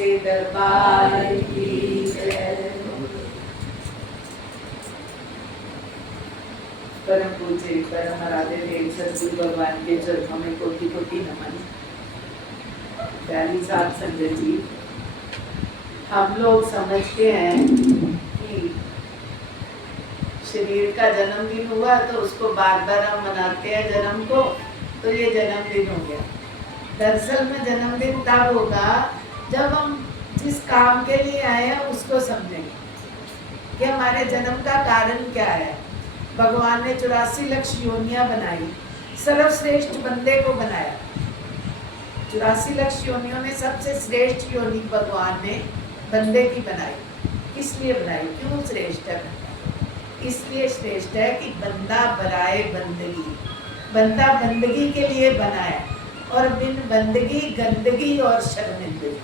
सच्चे दरबार की जय। परम पूज्य परम आराध्य देव सद्गुरु भगवान के चरणों में कोटि कोटि नमन। प्यारी साथ संगत जी, हम लोग समझते हैं कि शरीर का जन्मदिन हुआ तो उसको बार बार हम मनाते हैं जन्म को, तो ये जन्मदिन हो गया। दरअसल में जन्मदिन तब होगा जब हम जिस काम के लिए आए हैं उसको समझेंगे कि हमारे जन्म का कारण क्या है। भगवान ने 84 लाख योनियां बनाई, सर्वश्रेष्ठ बंदे को बनाया। 84 लाख योनियों में सबसे श्रेष्ठ योनि भगवान ने बंदे की बनाई। किस लिए बनाई? क्यों श्रेष्ठ है? इसलिए श्रेष्ठ है कि बंदा बराए बंदगी, बंदा बंदगी के लिए बना है, और बिन बंदगी गंदगी और शर्मिंदगी।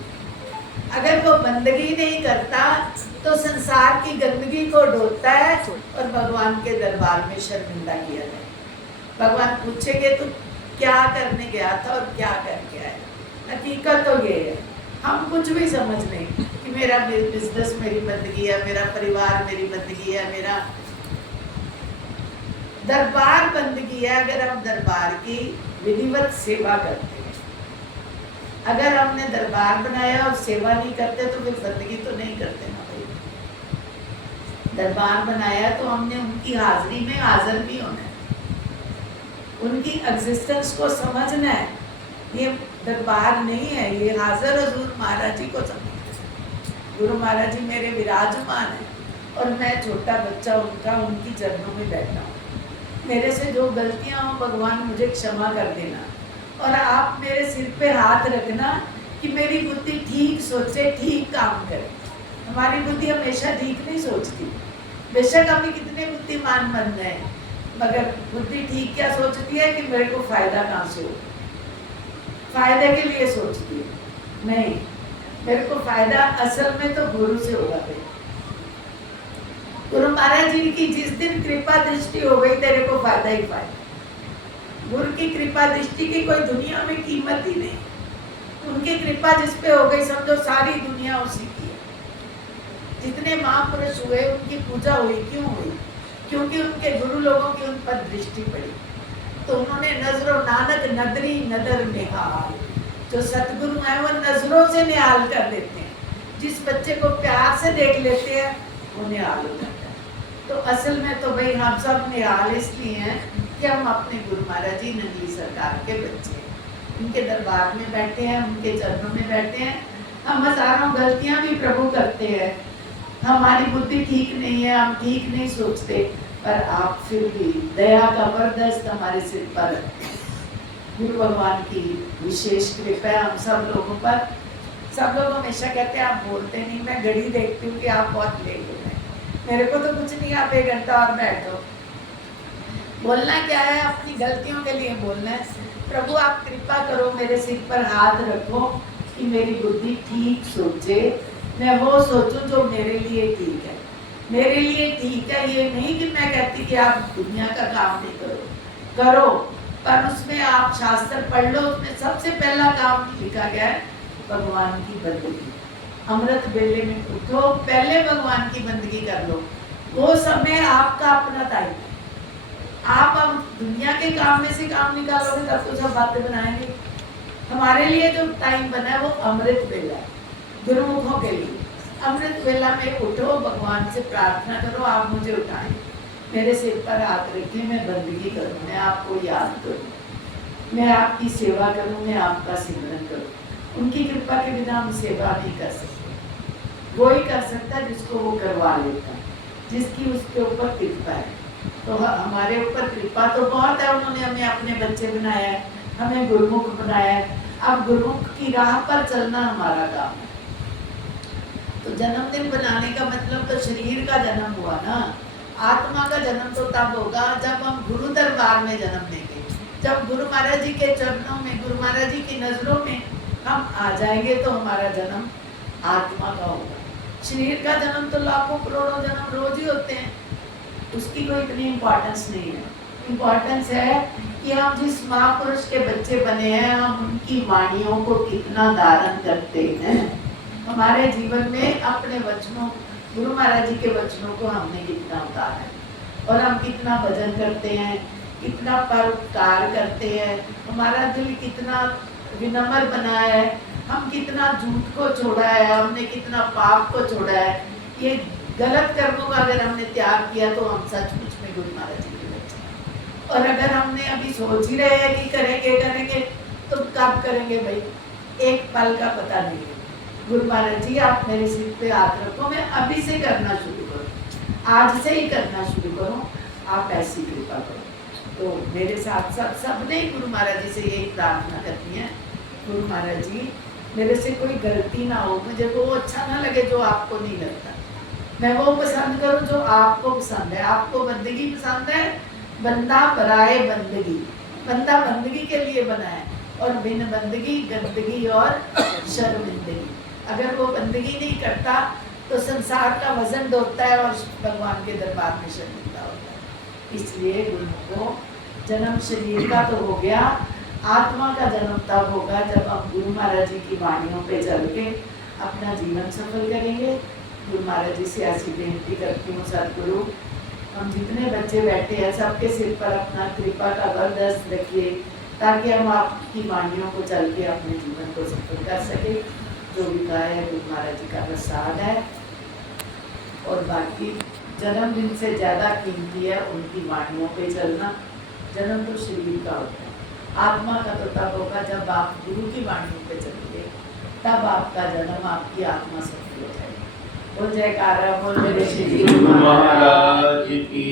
अगर वो बंदगी नहीं करता तो संसार की गंदगी को ढोता है और भगवान के दरबार में शर्मिंदा किया जाए। भगवान पूछेंगे तू क्या करने गया था और क्या करके आया। हकीकत तो ये है, हम कुछ भी समझ नहीं कि मेरा बिजनेस मेरी बंदगी है, मेरा परिवार मेरी बंदगी है, मेरा दरबार बंदगी है। अगर हम दरबार की विधिवत सेवा करते हैं, अगर हमने दरबार बनाया और सेवा नहीं करते तो फिर बंदगी तो नहीं करते ना भाई। दरबार बनाया तो हमने उनकी हाजिरी में हाजिर भी होना है, उनकी एग्जिस्टेंस को समझना है। ये दरबार नहीं है, ये हाजिर हजूर महाराज जी को समझना। गुरु महाराज जी मेरे विराजमान है और मैं छोटा बच्चा उनका, उनकी चरणों में बैठा हूँ। मेरे से जो गलतियां हो भगवान मुझे क्षमा कर देना, और आप मेरे सिर पे हाथ रखना कि मेरी बुद्धि ठीक सोचे, ठीक काम करे। हमारी बुद्धि हमेशा ठीक नहीं सोचती, बेशक हम कितने बुद्धिमान बन जाए, मगर बुद्धि ठीक क्या सोचती है कि मेरे को फायदा कहाँ से हो, फायदे के लिए सोचती है। नहीं, मेरे को फायदा असल में तो गुरु से होगा। गुरु महाराज जी की जिस दिन कृपा दृष्टि हो गई, तेरे को फायदा ही फायदा। गुरु की कृपा दृष्टि की कोई दुनिया में कीमत ही नहीं। उनकी कृपा जिस पे हो गई, समझो सारी दुनिया उसी की है। जितने महापुरुष हुए उनकी पूजा हुई, क्यों हुई? क्योंकि उनके गुरु लोगों की उन पर दृष्टि पड़ी, तो उन्होंने नजरों नानक नदरी नदर निहाल। जो सतगुरु है वो नजरों से निहाल कर देते हैं। जिस बच्चे को प्यार से देख लेते हैं वो निहाल हो जाता है। तो असल में तो भाई हम सब निहाल इसलिए हैं कि हम अपने गुरु महाराज जी नंदी सरकार के बच्चे, उनके दरबार में बैठे हैं, उनके चरणों में बैठे हैं। हम हजारों गलतियां भी प्रभु करते हैं, हमारी बुद्धि ठीक नहीं है, हम ठीक नहीं सोचते, पर आप फिर भी दया का बरदस्त हमारे सिर पर रखते हैं। गुरु भगवान की विशेष कृपा है हम सब लोगों पर। सब लोग हमेशा कहते हैं आप बोलते नहीं, मैं घड़ी देखती हूँ कि आप बहुत लेट हो गए। मेरे को तो कुछ नहीं, आप 1 घंटा और बैठो। बोलना क्या है? अपनी गलतियों के लिए बोलना है। प्रभु आप कृपा करो, मेरे सिर पर हाथ रखो कि मेरी बुद्धि ठीक सोचे, मैं वो सोचूं जो मेरे लिए ठीक है। मेरे लिए ठीक है ये नहीं कि मैं कहती कि आप दुनिया का काम नहीं करो, करो, पर उसमें आप शास्त्र पढ़ लो, उसमें सबसे पहला काम लिखा गया है भगवान की बंदगी। अमृत बेले में उठो, पहले भगवान की बंदगी कर लो। वो समय आपका अपना टाइम है। आप अब दुनिया के काम में से काम निकालोगे तब तो सब बातें बनाएंगे। हमारे लिए जो टाइम बना है वो अमृत बेला है, गुरुमुखों के लिए। अमृत बेला में उठो, भगवान से प्रार्थना करो आप मुझे उठाएं, मेरे सिर पर हाथ रखें, मैं बंदगी करूं, मैं आपको याद करूं, मैं आपकी सेवा करूं, मैं आपका सिमरन करूं। उनकी कृपा के बिना हम सेवा नहीं कर सकते। वो ही कर सकता है जिसको वो करवा लेता है, जिसकी उसके ऊपर कृपा है। तो हमारे ऊपर कृपा तो बहुत है, उन्होंने हमें अपने बच्चे बनाया है, हमें गुरुमुख बनाया है। अब गुरुमुख की राह पर चलना हमारा काम है। तो जन्मदिन बनाने का मतलब तो शरीर का जन्म हुआ ना, आत्मा का जन्म तो तब होगा जब हम गुरु दरबार में जन्म लेंगे, जब गुरु महाराज जी के चरणों में, गुरु महाराज जी की नजरों में हम आ जाएंगे, तो हमारा जन्म आत्मा का होगा। शरीर का जन्म तो लाखों करोड़ों जन्म रोज ही होते हैं, उसकी कोई इतनी इम्पोर्टेंस नहीं है। इम्पोर्टेंस है कि हम जिस महापुरुष के बच्चे बने हैं, हम उनकी वाणियों को कितना धारण करते हैं। हमारे जीवन में अपने वचनों, गुरु महाराज जी के वचनों को हमने कितना उतारा है, और हम कितना भजन करते हैं, कितना परोपकार करते हैं, हमारा दिल कितना विनम्र बना है, हम कितना झूठ को छोड़ा है, हमने कितना पाप को छोड़ा है। ये गलत कर्मों का अगर हमने त्याग किया तो हम सचमुच में गुरु महाराज जी के बच्चे हैं। और अगर हमने अभी सोच ही रहे हैं कि करेंगे तो कब करेंगे भाई, एक पल का पता नहीं है। गुरु महाराज जी आप मेरे सिर पे हाथ रखो, मैं अभी से करना शुरू करूँ, आज से ही करना शुरू करूँ, आप ऐसी कृपा करो। तो मेरे साथ साथ सबने गुरु महाराज जी से यही प्रार्थना करनी है, गुरु महाराज जी मेरे से कोई गलती ना हो, मुझे वो अच्छा ना लगे जो आपको नहीं लगता, मैं वो पसंद करूँ जो आपको पसंद है। आपको बंदगी पसंद है, बंदा बराए बंदगी, बंदा बंदगी के लिए बना है, और बिन बंदगी गंदगी और शर्मिंदगी। अगर वो बंदगी नहीं करता तो संसार का वजन ढोता है और भगवान के दरबार में शर्मिंदा होता है। इसलिए गुरु को जन्म शरीर का तो हो गया, आत्मा का जन्म तब होगा जब हम गुरु महाराज जी की वाणियों पे चल के अपना जीवन सफल करेंगे। गुरु महाराज जी से ऐसी बेनती करती हूँ, सदगुरु हम जितने बच्चे बैठे हैं सबके सिर पर अपना कृपा का वरदस्त रखिए, ताकि हम आपकी वाणियों को चल के अपने जीवन को सफल कर सके। जो भी कहा है गुरु महाराज जी का प्रसाद है, और बाकी जन्मदिन से ज़्यादा कीमती है उनकी वाणियों पे चलना। जन्म तो शरीर का होता है, आत्मा का तो तब होगा जब आप गुरु की वाणियों पे चलेंगे, तब आपका जन्म, आपकी आत्मा सफल हो जाएगी। बोल जयकारा, बोल मेरे श्री गुरु महाराज की।